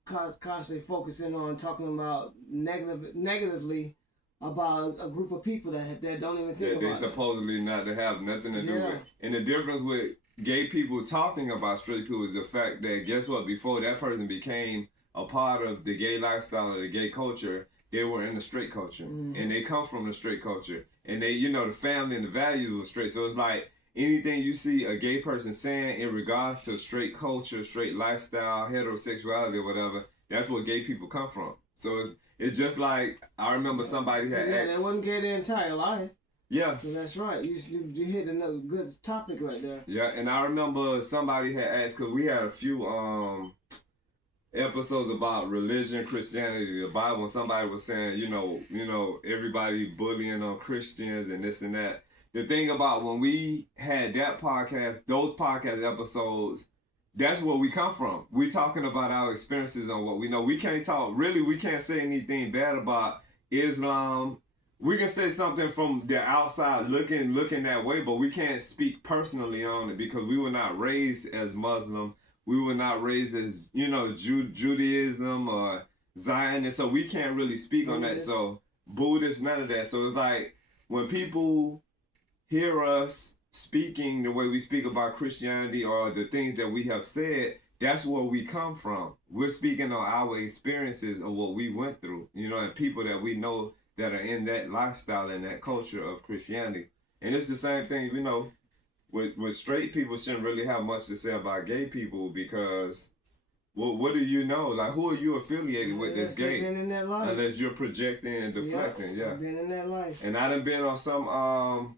constantly focusing on, talking about negatively about a group of people that don't even think about it. They supposedly not to have nothing to do with. And the difference with gay people talking about straight people is the fact that, guess what, before that person became a part of the gay lifestyle or the gay culture, they were in the straight culture. And they come from the straight culture. And they, you know, the family and the values were straight. So it's like, anything you see a gay person saying in regards to straight culture, straight lifestyle, heterosexuality or whatever, that's where gay people come from. So it's just like, I remember somebody had asked. They wasn't gay their entire life. Yeah. So that's right. You hit another good topic right there. Yeah, and I remember somebody had asked, because we had a few episodes about religion, Christianity, the Bible, and somebody was saying, you know, everybody bullying on Christians and this and that. The thing about when we had that podcast, those podcast episodes, that's where we come from. We talking about our experiences on what we know. We can't say anything bad about Islam. We can say something from the outside looking that way, but we can't speak personally on it, because we were not raised as Muslim. We were not raised as, you know, Judaism or Zionist, so we can't really speak on that. So Buddhist, none of that. So it's like, when people hear us speaking the way we speak about Christianity or the things that we have said, that's where we come from. We're speaking on our experiences of what we went through, you know, and people that we know that are in that lifestyle and that culture of Christianity. And it's the same thing, you know, with straight people shouldn't really have much to say about gay people, because what do you know? Like, who are you affiliated with that's gay? Been in that life. Unless you're projecting and deflecting. Yeah. Been in that life. And I done been on some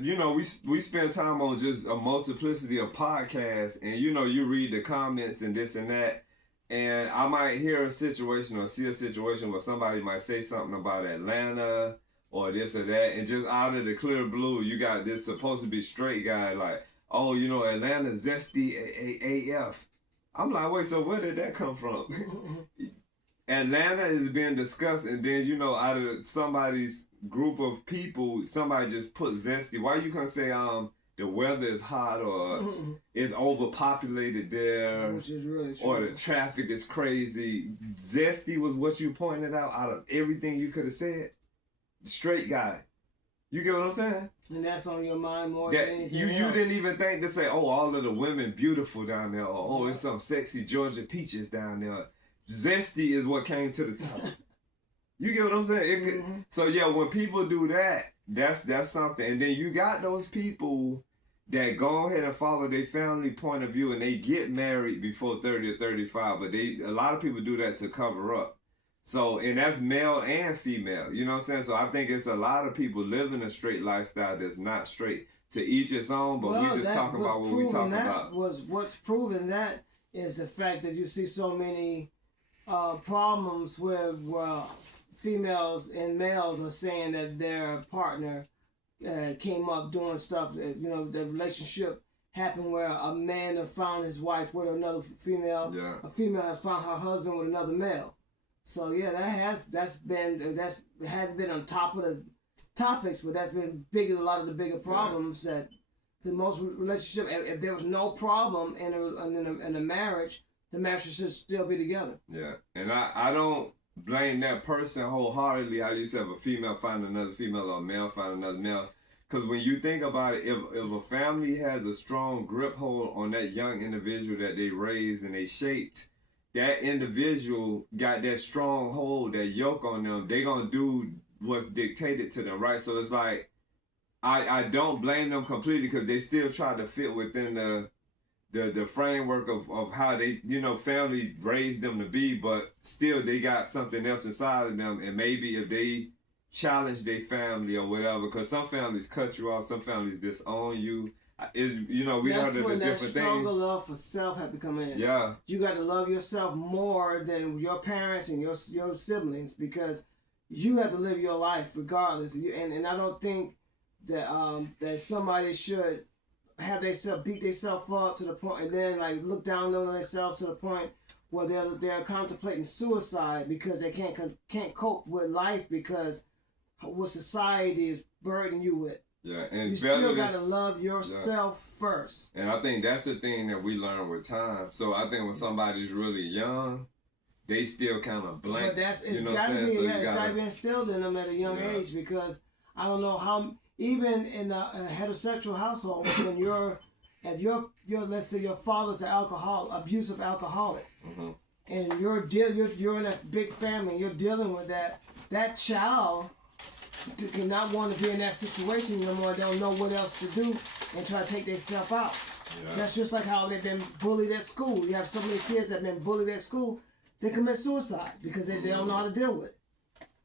you know, we spend time on just a multiplicity of podcasts, and you know, you read the comments and this and that, and I might hear a situation or see a situation where somebody might say something about Atlanta or this or that, and just out of the clear blue, you got this supposed to be straight guy like, oh, you know, Atlanta zesty AF. I'm like, wait, so where did that come from? Atlanta is being discussed, and then, you know, out of somebody's group of people, somebody just put zesty. Why you can't say the weather is hot or it's overpopulated there, which is really true. or the traffic is crazy. Zesty was what you pointed out of everything you could have said. Straight guy. You get what I'm saying? And that's on your mind more that than anything you else. didn't even think to say, oh, all of the women beautiful down there, or oh, it's some sexy Georgia peaches down there. Zesty is what came to the top. You get what I'm saying? So yeah, when people do that, that's something. And then you got those people that go ahead and follow their family point of view, and they get married before 30 or 35, but a lot of people do that to cover up. So, and that's male and female, you know what I'm saying? So I think it's a lot of people living a straight lifestyle that's not straight. To each its own, but we just talking about what we talking about. What's proven that is the fact that you see so many problems where females and males are saying that their partner came up doing stuff that, you know, the relationship happened where a man has found his wife with another female, a female has found her husband with another male. So yeah, that's hadn't been on top of the topics, but that's been a lot of the bigger problems that the most relationship. If there was no problem in a marriage, the marriage should still be together. Yeah, and I don't blame that person wholeheartedly. How you said if a female find another female or a male find another male. Because when you think about it, if a family has a strong grip hold on that young individual that they raised and they shaped, that individual got that strong hold, that yoke on them, they going to do what's dictated to them, right? So it's like, I don't blame them completely because they still try to fit within the framework of how they, you know, family raised them to be, but still they got something else inside of them. And maybe if they challenge their family or whatever, because some families cut you off, some families disown you. You know, we know the different things. That's when that struggle love for self have to come in. Yeah. You got to love yourself more than your parents and your siblings, because you have to live your life regardless. And I don't think that that somebody should have themselves beat themselves up to the point and then like look down on themselves to the point where they're contemplating suicide because they can't cope with life because what society is burdening you with. Yeah, and you still gotta love yourself first. And I think that's the thing that we learn with time. So I think when somebody's really young, they still kind of blank. But it's gotta be instilled in them at a young age, because I don't know how, even in a heterosexual household, when let's say your father's an abusive alcoholic, and you're in a big family, you're dealing with that child cannot want to be in that situation no more. They don't know what else to do and try to take themselves out. Yeah. That's just like how they've been bullied at school. You have so many kids that have been bullied at school, they commit suicide because they don't know how to deal with it.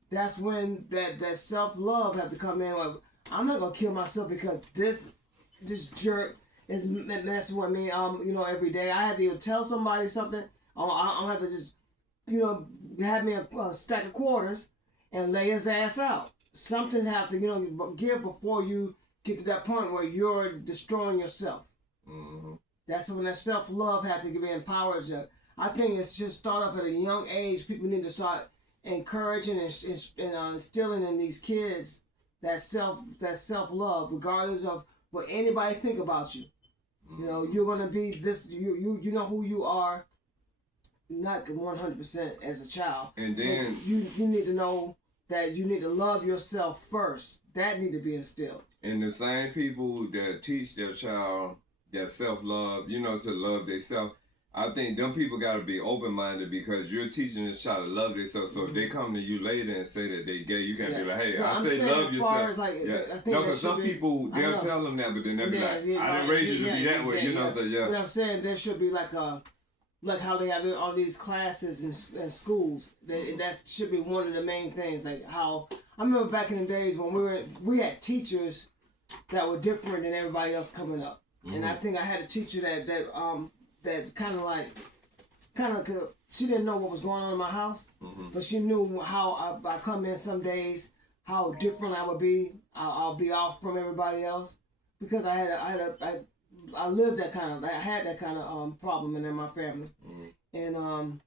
That's when that self-love have to come in. Like, I'm not going to kill myself because this jerk is messing with me you know, every day. I have to either tell somebody something, or I have to just, you know, have me a stack of quarters and lay his ass out. Something have to, you know, give before you get to that point where you're destroying yourself. That's when that self-love has to be empowered. I think it should start off at a young age. People need to start encouraging and instilling in these kids that self-love, regardless of what anybody think about you. You know, you're gonna be this. You know who you are. Not 100% as a child. And then you need to know that you need to love yourself first. That need to be instilled. And the same people that teach their child that self-love, you know, to love themselves, I think them people got to be open-minded, because you're teaching this child to love themselves. So if they come to you later and say that they gay, you can't be like, hey, I say love yourself. Like, no, because some people, they'll tell them that, but then they'll be like, I didn't raise you to be that way, you know. So But I'm saying there should be like how they have all these classes in schools. That should be one of the main things. Like how I remember back in the days when we had teachers that were different than everybody else coming up. And I think I had a teacher that kind of she didn't know what was going on in my house, but she knew how I come in some days, how different I would be. I'll be off from everybody else because I lived that kind of, I had that kind of problem in my family, and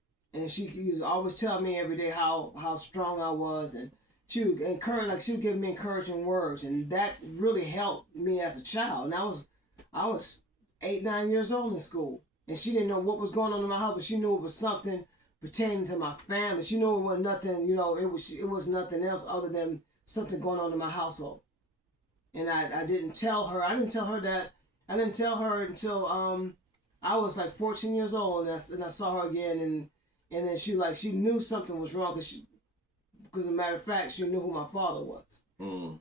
she used to always tell me every day how strong I was, and she would encourage, like she would give me encouraging words, and that really helped me as a child. And I was 8, 9 years old in school, and she didn't know what was going on in my house, but she knew it was something pertaining to my family. She knew it was nothing, you know, it was nothing else other than something going on in my household. And I didn't tell her. I didn't tell her that. I didn't tell her until I was like 14 years old, and I saw her again, and then she knew something was wrong because as a matter of fact, she knew who my father was. Mm.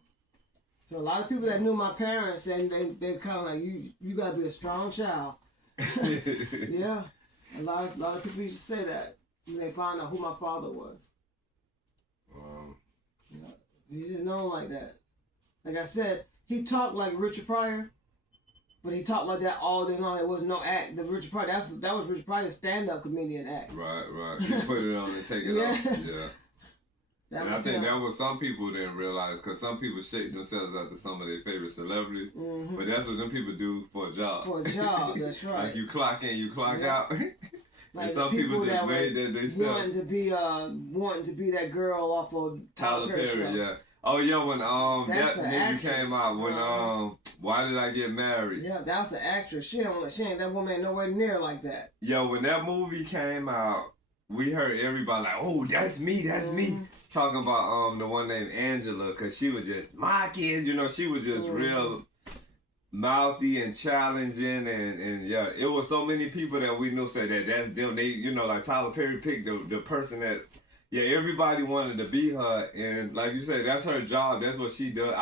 So a lot of people that knew my parents, then they kind of like, you gotta be a strong child. Yeah, a lot of people used to say that when they found out who my father was. You know, he's just known like that. Like I said, he talked like Richard Pryor, but he talked like that all day long. There was no act. The Richard Pryor, that was Richard Pryor's stand-up comedian act. Right. You put it on and take it off. Yeah. And I think that was some people didn't realize, because some people shape themselves after some of their favorite celebrities, but that's what them people do for a job. For a job, that's right. Like you clock in, you clock out. Like and some people just made that themselves. Wanting to be that girl off of Tyler Perry, yeah. Oh yeah, when that movie came out, when Why Did I Get Married? Yeah, that was an actress. That woman ain't nowhere near like that. Yeah, when that movie came out, we heard everybody like, oh, that's me, talking about the one named Angela, because she was just my kids, you know, she was just real mouthy and challenging, and yeah, it was so many people that we knew said that that's them. They, you know, like Tyler Perry picked the person that, yeah, everybody wanted to be her, and like you said, that's her job. That's what she does.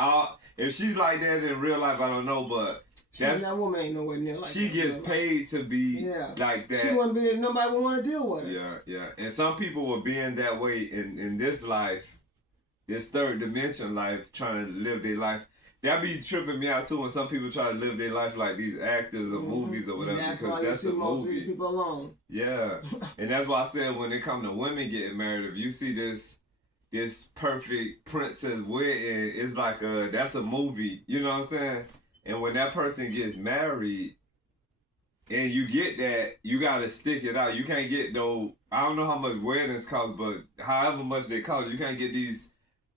If she's like that in real life, I don't know, but that woman ain't nowhere near like she that. Gets paid to be like that. She wouldn't be. Nobody would want to deal with her. Yeah. And some people were being that way in this life, this third dimension life, trying to live their life. That be tripping me out too when some people try to live their life like these actors or movies or whatever. And that's because why that's you see a most movie. of these people alone. Yeah, and that's why I said when it come to women getting married, if you see this perfect princess wedding, it's like that's a movie. You know what I'm saying? And when that person gets married, and you get that, you gotta stick it out. You can't get I don't know how much weddings cost, but however much they cost, you can't get these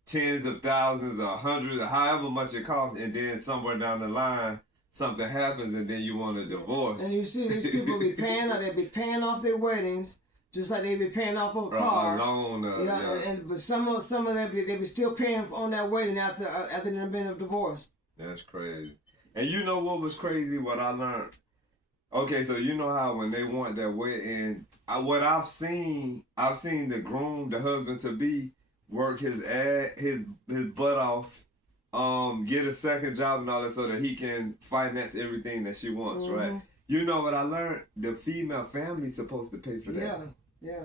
tens of thousands or hundreds or however much it costs, and then somewhere down the line something happens and then you want a divorce. And you see these people be paying, they be paying off their weddings just like they be paying off a car. A loan. But some of them they be still paying on that wedding after they've been divorced. That's crazy. And you know what was crazy? What I learned. Okay, so you know how when they want that wedding, what I've seen the groom, the husband to be, work his butt off, get a second job and all that so that he can finance everything that she wants, right? You know what I learned? The female family's supposed to pay for that. Yeah.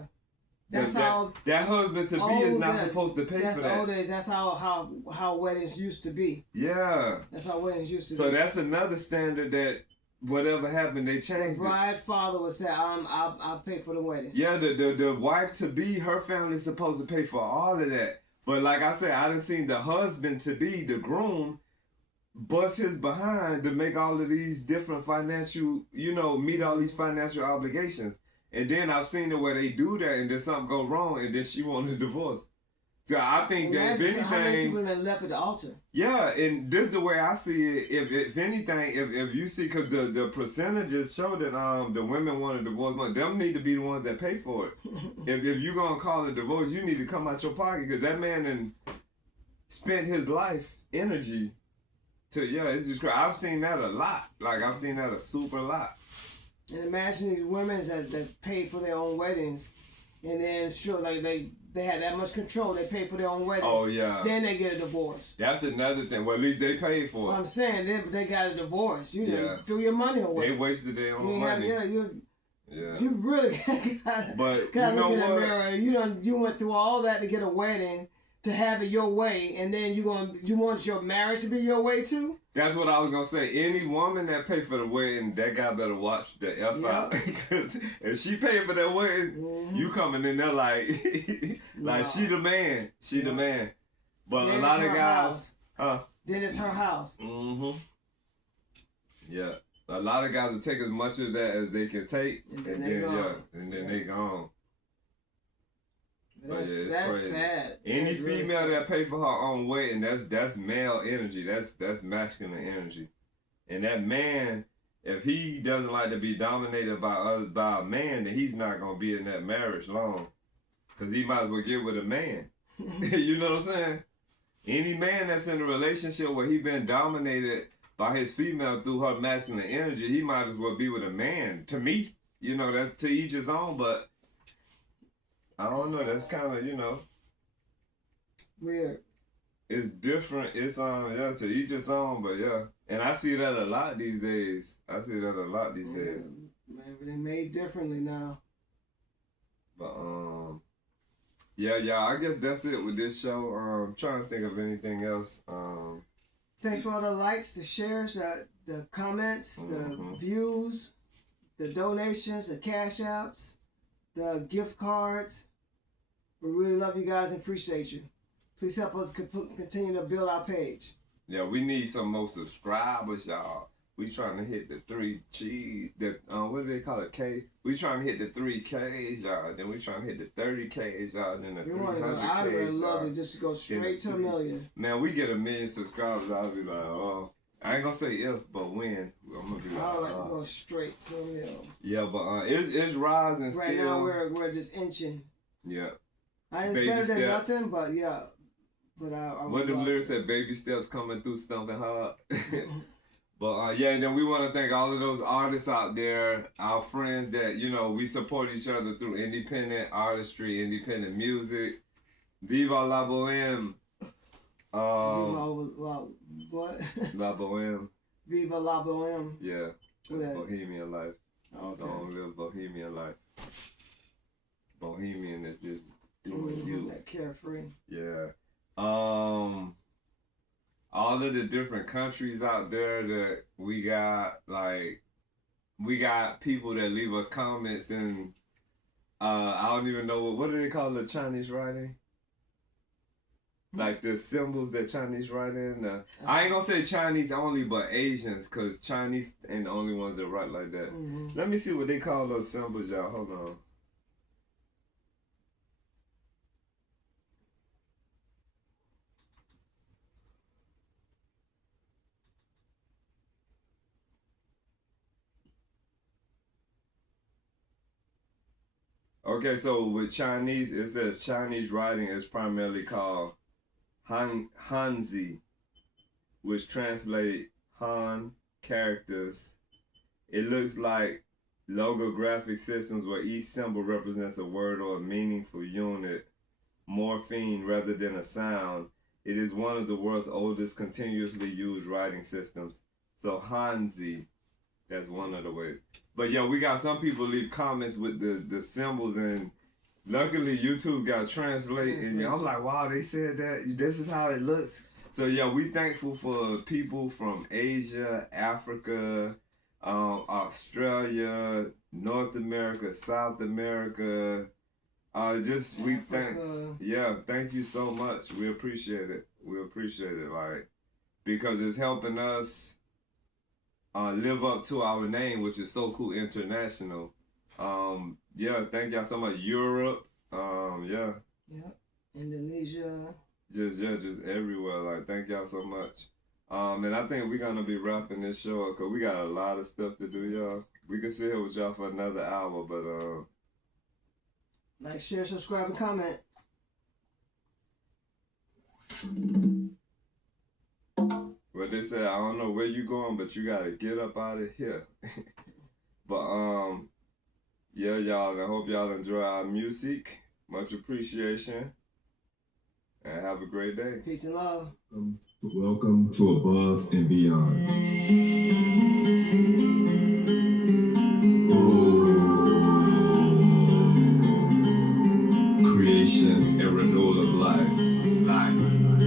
That's how that husband to be is not supposed to pay for that. Old days. That's how weddings used to be. Yeah. That's how weddings used to be. So that's another standard that whatever happened, they changed the bride father would say, I'll pay for the wedding. Yeah, the wife to be, her family's supposed to pay for all of that. But like I said, I done seen the husband to be, the groom, bust his behind to make all of these different financial, meet all these financial obligations. And then I've seen it where they do that and then something go wrong and then she wants a divorce. So I think that if anything, how many people have left at the altar? Yeah, and this is the way I see it. If anything, if you see, because the percentages show that the women want a divorce, but them need to be the ones that pay for it. if you're gonna call a divorce, you need to come out your pocket because that man done spent his life energy to it's just crazy. I've seen that a lot. Like I've seen that a super lot. And imagine these women that pay for their own weddings, and then they had that much control. They pay for their own wedding. Oh, yeah. Then they get a divorce. That's another thing. Well, at least they paid for it. Well, I'm saying, they got a divorce. You threw your money away. They wasted their own money. You really gotta look in the mirror. You went through all that to get a wedding, to have it your way, and then you want your marriage to be your way too? That's what I was gonna say. Any woman that pay for the wedding, that guy better watch the F out. Because if she paid for that wedding, you coming in there like she the man. She the man. But then a lot of guys, then it's her house. Yeah. A lot of guys will take as much of that as they can take, and then they gone. That's crazy. sad. Any female that pay for her own wedding, that's male energy. That's masculine energy. And that man, if he doesn't like to be dominated by a man, then he's not gonna be in that marriage long, cause he might as well get with a man. You know what I'm saying? Any man that's in a relationship where he been dominated by his female through her masculine energy, he might as well be with a man. To me, you know, that's to each his own. But I don't know. That's kind of, you know, weird. It's different. It's yeah, to each his own. But yeah, and I see that a lot these days. Days. Man, they made differently now. But yeah, I guess that's it with this show. I'm trying to think of anything else. Thanks for all the likes, the shares, the comments, the views, the donations, the cash apps, the gift cards. We really love you guys and appreciate you. Please help us continue to build our page. Yeah, we need some more subscribers, y'all. We trying to hit the 3 G, what do they call it, K? We trying to hit the 3Ks, y'all. Then we trying to hit the 30Ks, y'all. Then the 300Ks, I would love it just to go straight to 1 million. Man, we get 1 million subscribers, I'll be like, oh. I ain't gonna say if, but when. I'm gonna be like, I would like to go straight to 1 million. Yeah, but it's rising right still. Right now we're just inching. Yeah. It's better than nothing, but yeah. But I what the lyrics said, baby steps coming through stumping hard. But yeah, and then we want to thank all of those artists out there, our friends that, you know, we support each other through independent artistry, independent music. Viva la Bohème. What? La Bohème. Viva la Bohème. Yeah. Bohemian life. Okay. Don't live bohemian life. Bohemian is just doing you. That carefree. Yeah. All of the different countries out there that we got, like, we got people that leave us comments and I don't even know what do they call the Chinese writing? Like the symbols that Chinese write in. I ain't gonna say Chinese only, but Asians, cause Chinese ain't the only ones that write like that. Let me see what they call those symbols, y'all. Hold on. Okay, so with Chinese, it says Chinese writing is primarily called Hanzi, which translate Han characters. It looks like logographic systems where each symbol represents a word or a meaningful unit, morpheme rather than a sound. It is one of the world's oldest continuously used writing systems. So Hanzi, that's one of the ways. But yeah, we got some people leave comments with the symbols, and luckily YouTube got translate, and I'm like, wow, they said that. This is how it looks. So yeah, we thankful for people from Asia, Africa, Australia, North America, South America. We thanks. Yeah, thank you so much. We appreciate it. Like, because it's helping us live up to our name, which is SOKU International. Yeah, thank y'all so much. Europe, yeah. Yep. Indonesia. Just everywhere. Like, thank y'all so much. And I think we're gonna be wrapping this show up because we got a lot of stuff to do, y'all. We could sit here with y'all for another hour, but like, share, subscribe, and comment. But they said, I don't know where you going, but you gotta get up out of here. But yeah, y'all, I hope y'all enjoy our music. Much appreciation. And have a great day. Peace and love. Welcome to Above and Beyond. Creation and renewal of life.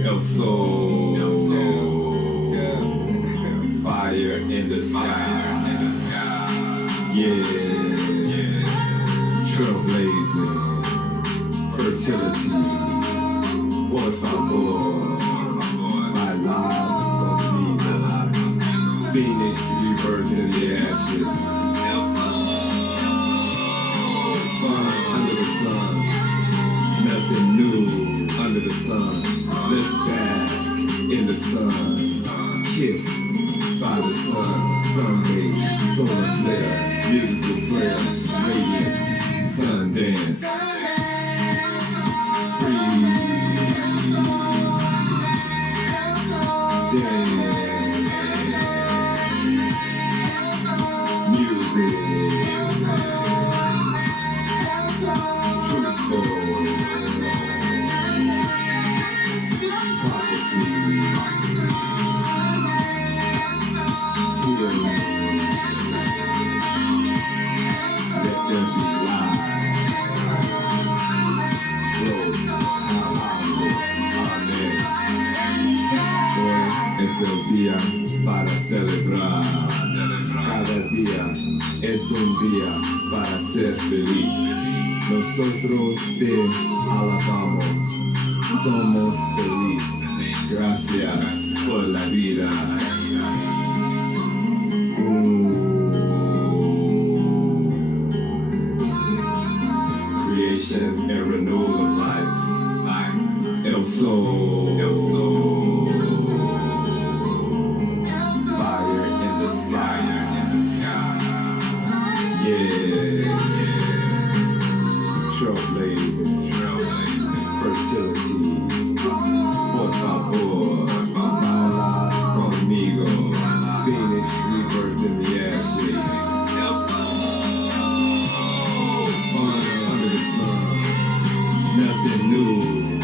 El Sol. Yeah. Fire in the sky. Yeah. Trailblazing. Fertility. Por favor. My love conmigo. Phoenix rebirth in the ashes. Fun under the sun. Nothing new under the sun. Let's bask in the sun. Kissed by the suns. Sunday, solar flare, musical prayer, radiant, sun dance, free, dance, music, truthful, prophecy, healing, let there be life, growth, amen. Hoy es el día para celebrar. Cada día es un día para ser feliz. Nosotros te alabamos. Somos felices. Gracias por la vida. Creation and renewal of life. El Sol. Fire in the sky. Yeah. Trailblazing. Fertility. Por favor. Baila conmigo. Phoenix rebirth in the ashes. Fun under the sun. Nothing new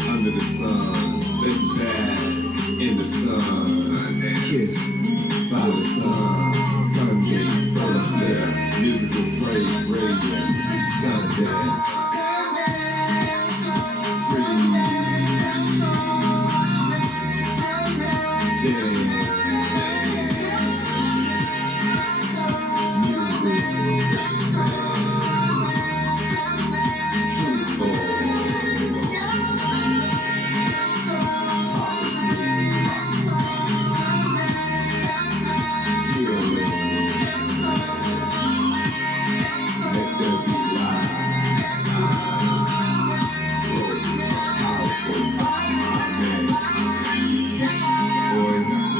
under the sun. Let's bask in the sun. Kiss by the sun. Sunday, solar flare, musical praise, radiance, sun dance. Free. Dance. Music. Truthful.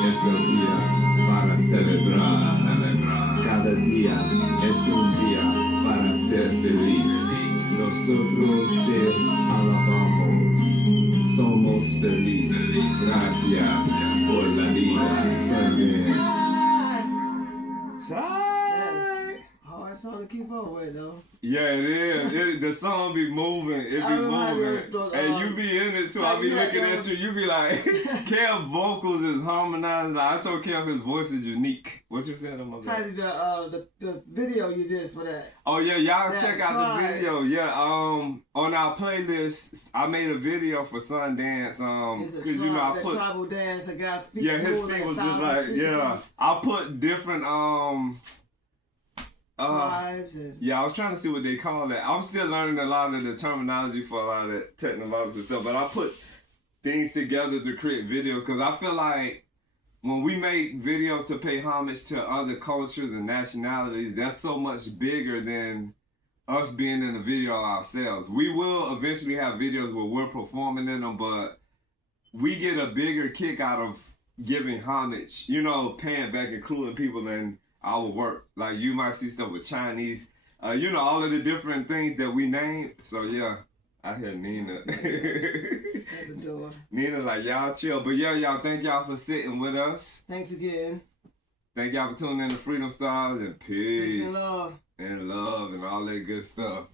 Es el día para celebrar. Cada día es un día para ser feliz. Nosotros te alabamos. Somos felices. Gracias por la vida. Sunday. Hard song to keep up with, though. Yeah, it is. The song be moving. It be moving. And you be in it too. I be looking at you. You be like, Kev vocals is harmonizing. Like, I told Kev his voice is unique. What you saying on my How bad? did the video you did for that? Oh yeah, y'all That check out the tribe. video. Yeah, on our playlist, I made a video for Sundance. It's a Cause you know I that put tribal dance. I got feet. yeah, his moving feet was 1,000 just like feet. yeah. I put different Tribes and yeah, I was trying to see what they call that. I'm still learning a lot of the terminology for a lot of that technological stuff, but I put things together to create videos because I feel like when we make videos to pay homage to other cultures and nationalities, that's so much bigger than us being in the video ourselves. We will eventually have videos where we're performing in them, but we get a bigger kick out of giving homage, you know, paying back, including people in our work. Like you might see stuff with Chinese, you know, all of the different things that we named. So yeah, I hear Nina. at the door. Nina like, y'all chill. But yeah, y'all, thank y'all for sitting with us. Thanks again. Thank y'all for tuning in to Freedom Stars and peace. Peace and love. And love and all that good stuff.